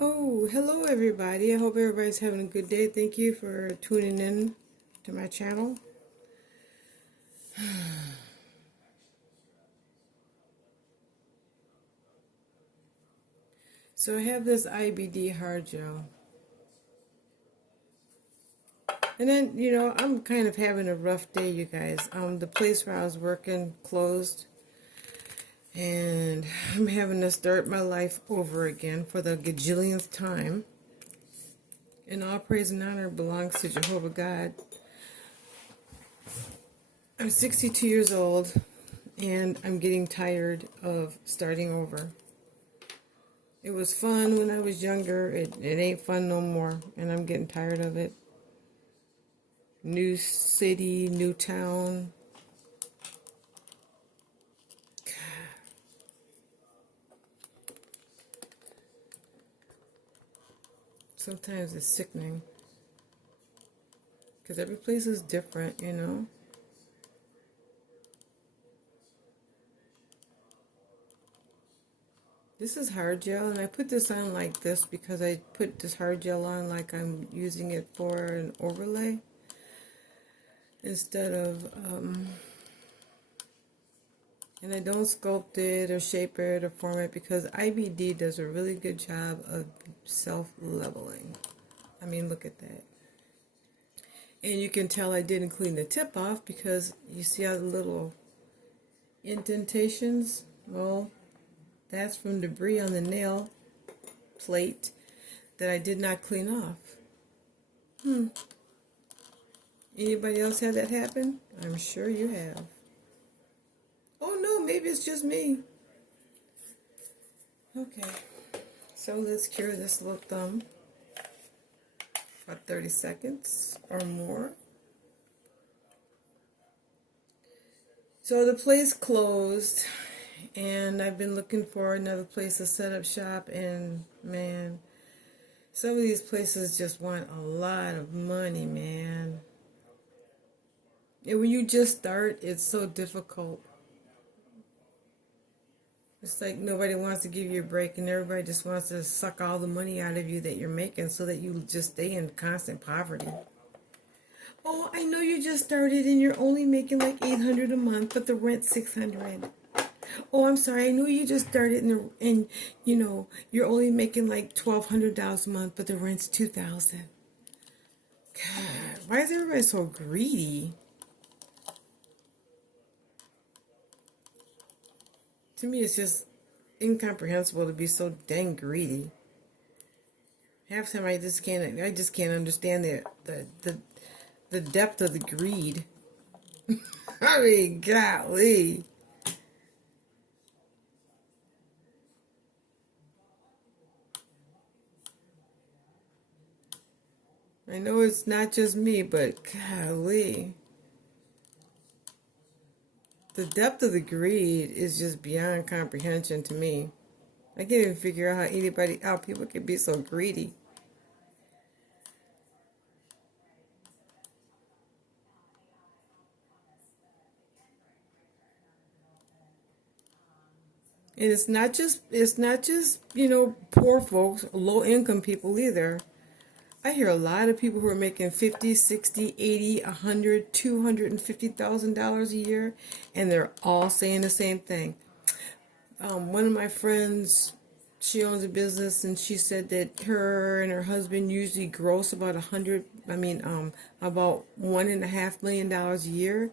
Oh, hello everybody. I hope everybody's having a good day. Thank you for tuning in to my channel. So I have this IBD hard gel. And then, I'm kind of having a rough day, you guys. The place where I was working closed, and I'm having to start my life over again for the gajillionth time. And all praise and honor belongs to Jehovah God. I'm 62 years old, and I'm getting tired of starting over. It was fun when I was younger. It ain't fun no more, and I'm getting tired of it. New city, new town. Sometimes it's sickening because every place is different. This is hard gel, and I put this on like this because I put this hard gel on like I'm using it for an overlay instead of, and I don't sculpt it or shape it or form it because IBD does a really good job of self-leveling. I mean, look at that. And you can tell I didn't clean the tip off because you see how the little indentations? Well, that's from debris on the nail plate that I did not clean off. Anybody else had that happen? I'm sure you have. Oh no, maybe it's just me. Okay, so let's cure this little thumb. About 30 seconds or more. So the place closed, and I've been looking for another place to set up shop, and man, some of these places just want a lot of money, man. And when you just start, it's so difficult. It's like nobody wants to give you a break, and everybody just wants to suck all the money out of you that you're making so that you just stay in constant poverty. Oh, I know you just started and you're only making like $800 a month, but the rent's $600. Oh, I'm sorry. I know you just started and you're only making like $1,200 a month, but the rent's $2,000. God, why is everybody so greedy? To me, it's just incomprehensible to be so dang greedy. Half the time, I just can't understand the depth of the greed. I mean, golly. I know it's not just me, but golly. The depth of the greed is just beyond comprehension to me. I can't even figure out how people can be so greedy. And it's not just poor folks, low income people either. I hear a lot of people who are making 50, 60, 80, 100, $250,000 a year, and they're all saying the same thing. One of my friends, she owns a business, and she said that her and her husband usually gross about about $1.5 million a year.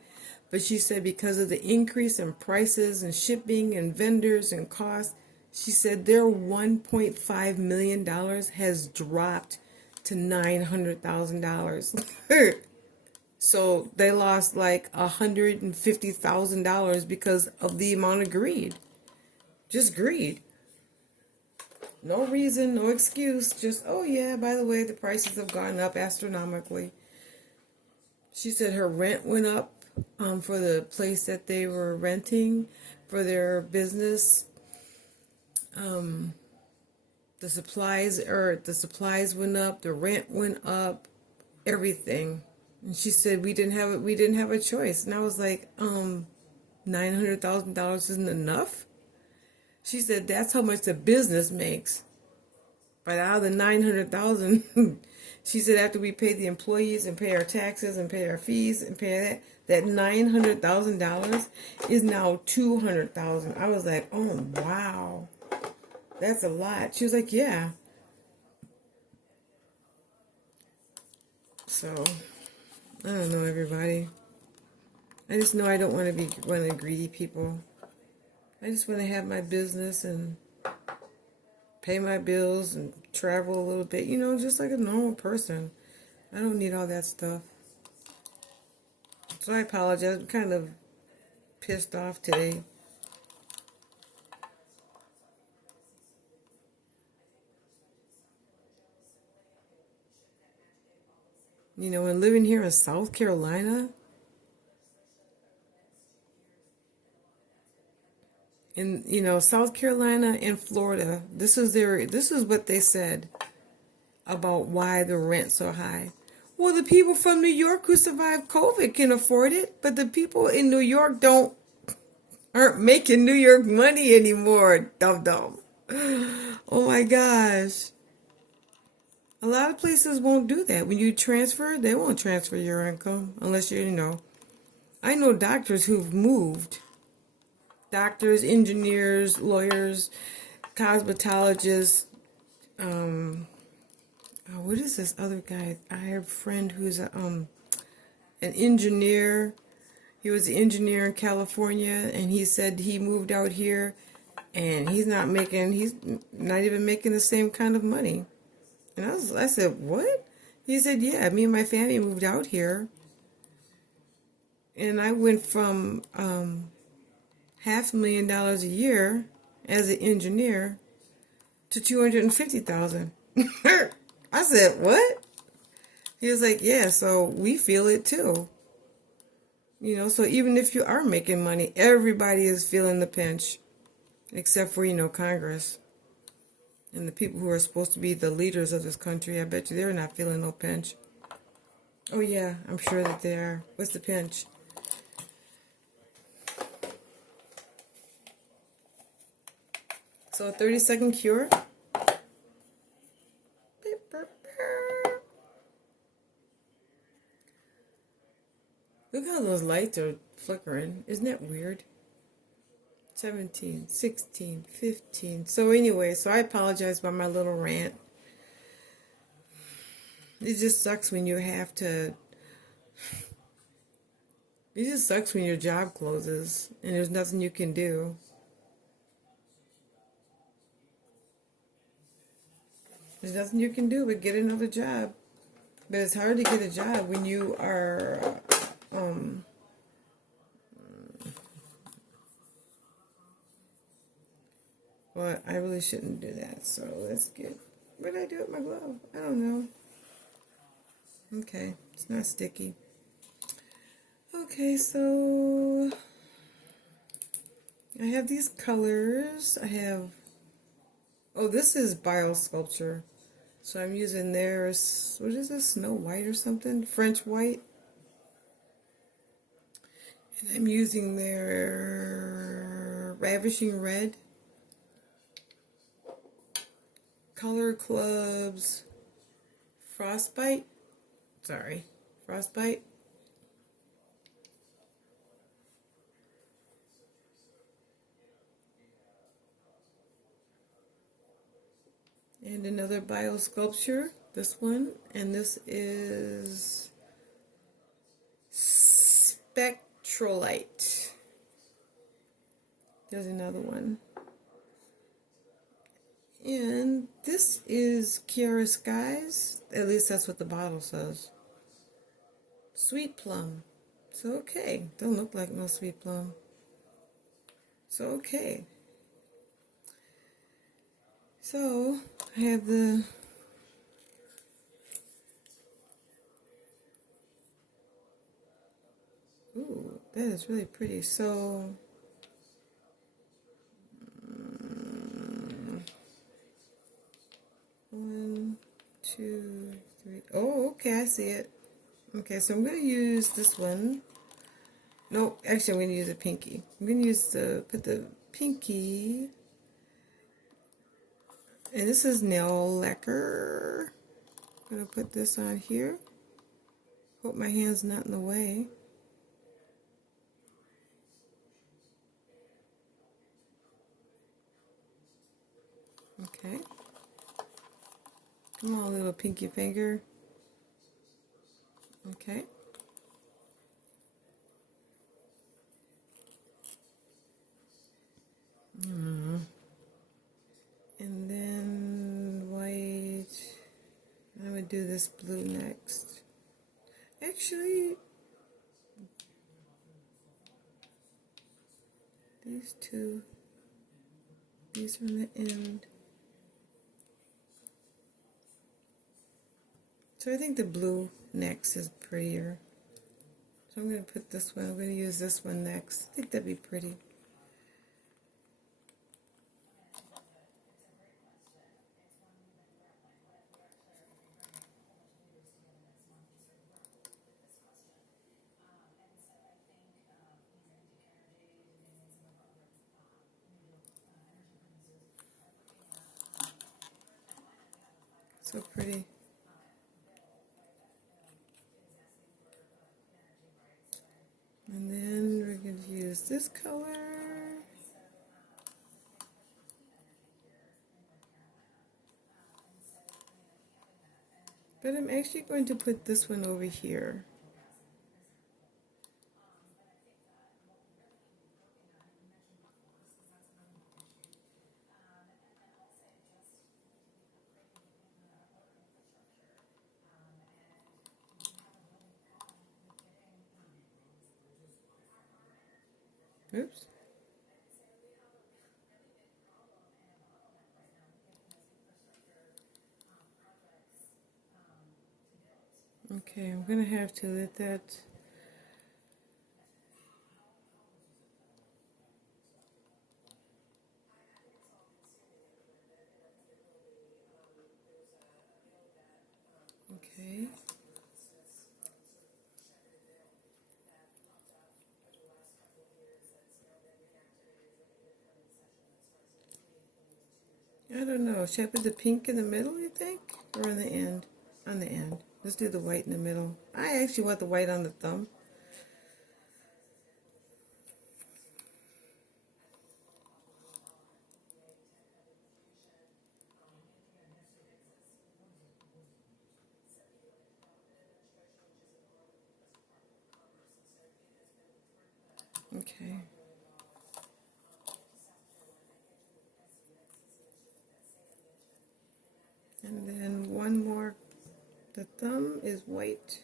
But she said because of the increase in prices and shipping and vendors and costs, she said their $1.5 million has dropped to $900,000. So they lost like $150,000 because of the amount of greed. Just greed. No reason, no excuse. Just, oh yeah, by the way, the prices have gone up astronomically. She said her rent went up for the place that they were renting for their business. The supplies went up, the rent went up, everything. And she said we didn't have a choice. And I was like, $900,000 isn't enough? She said that's how much the business makes But out of the 900,000, she said after we pay the employees and pay our taxes and pay our fees and pay that $900,000 is now 200,000. I was like, oh wow, that's a lot. She was like, yeah. So I don't know, everybody. I just know I don't want to be one of the greedy people. I just want to have my business and pay my bills and travel a little bit, you know, just like a normal person. I don't need all that stuff. So I apologize. I'm kind of pissed off today. You know, and living here in South Carolina, in, you know, South Carolina and Florida, this is what they said about why the rent's so high. Well, the people from New York who survived COVID can afford it, but the people in New York aren't making New York money anymore. Dum dum. Oh my gosh. A lot of places won't do that. When you transfer, they won't transfer your income unless you know. I know doctors who've moved. Doctors, engineers, lawyers, cosmetologists. What is this other guy? I have a friend who's an engineer. He was an engineer in California, and he said he moved out here, and he's not even making the same kind of money. And I said, what? He said, yeah, me and my family moved out here. And I went from $500,000 a year as an engineer to $250,000. I said, what? He was like, yeah, so we feel it too. You know, so even if you are making money, everybody is feeling the pinch. Except for, you know, Congress. And the people who are supposed to be the leaders of this country, I bet you they're not feeling no pinch. Oh yeah, I'm sure that they are. What's the pinch? So a 30-second cure. Look how those lights are flickering. Isn't that weird? 17, 16, 15. So anyway, so I apologize about my little rant. It just sucks when you have to... It just sucks when your job closes and there's nothing you can do. There's nothing you can do but get another job. But it's hard to get a job when you are... Well, I really shouldn't do that. So let's get... What did I do with my glove? I don't know. Okay, it's not sticky. Okay, so I have these colors. I have... Oh, this is biosculpture. So I'm using theirs... What is this? Snow White or something? French white. And I'm using their Ravishing Red. Color Clubs Frostbite. Sorry, Frostbite. And another biosculpture, this one, and this is Spectrolite. There's another one. And this is Kiara Skies. At least that's what the bottle says. Sweet Plum. So okay. Don't look like no sweet plum. So okay. So I have the... Ooh, that is really pretty. So... 1, 2, 3. Oh, okay, I see it. Okay, so I'm going to use this one. No, actually, I'm going to use a pinky. I'm going to put the pinky And this is nail lacquer. I'm going to put this on here. Hope my hand's not in the way. Okay. Come on, little pinky finger. Okay. And then white. I'm going to do this blue next. Actually, these two, these are on the end. So I think the blue next is prettier. So I'm going to put this one, I'm going to use this one next. I think that'd be pretty. So pretty. And then we're going to use this color. But I'm actually going to put this one over here. Oops. Okay, I'm going to have to let that. Okay. I don't know. Should I put the pink in the middle, you think? Or on the end? On the end. Let's do the white in the middle. I actually want the white on the thumb. Okay. And then one more. The thumb is white.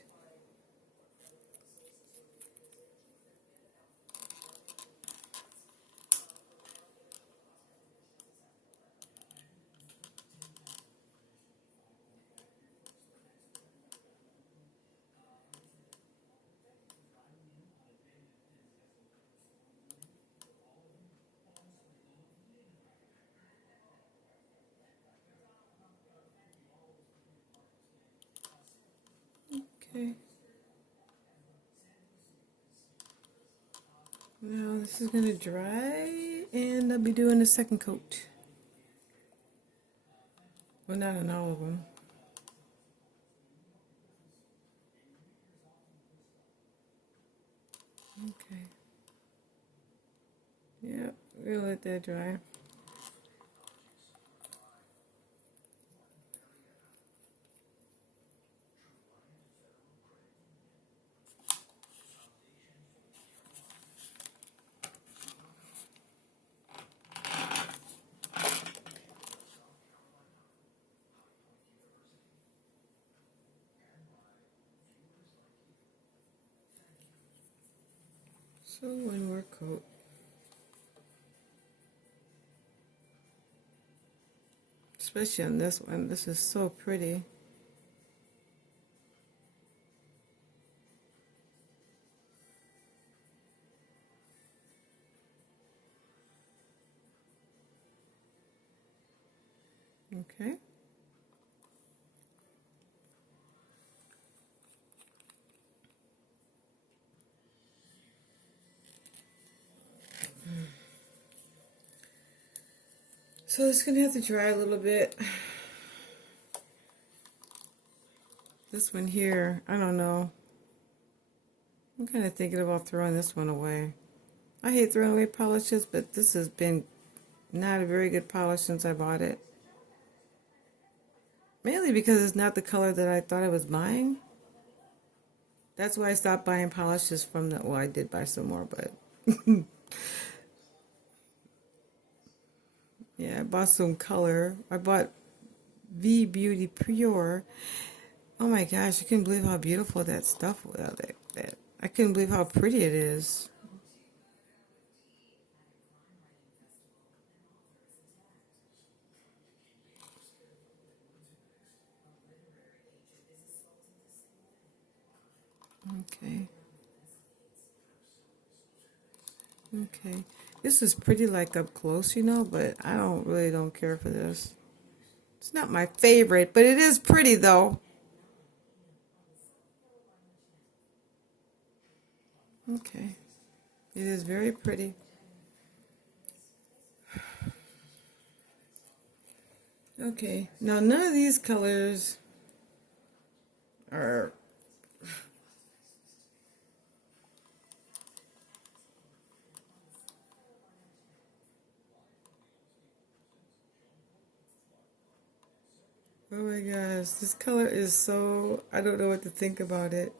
Okay. Now this is going to dry, and I'll be doing the second coat. Well, not on all of them. Okay. Yep, we'll let that dry. So one more coat. Especially on this one. This is so pretty. Okay. So it's going to have to dry a little bit. This one here, I don't know. I'm kind of thinking about throwing this one away. I hate throwing away polishes, but this has been not a very good polish since I bought it. Mainly because it's not the color that I thought I was buying. That's why I stopped buying polishes from the... Well, I did buy some more, but... Yeah, I bought some color. I bought V Beauty Pure. Oh my gosh, I couldn't believe how beautiful that stuff was. I couldn't believe how pretty it is. Okay. Okay. This is pretty like up close, you know, but I really don't care for this. It's not my favorite, but it is pretty though. Okay. It is very pretty. Okay. Now none of these colors are... Oh my gosh, this color is so... I don't know what to think about it.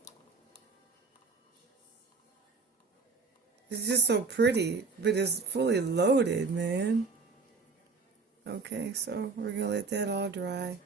It's just so pretty, but it's fully loaded, man. Okay, so we're gonna let that all dry.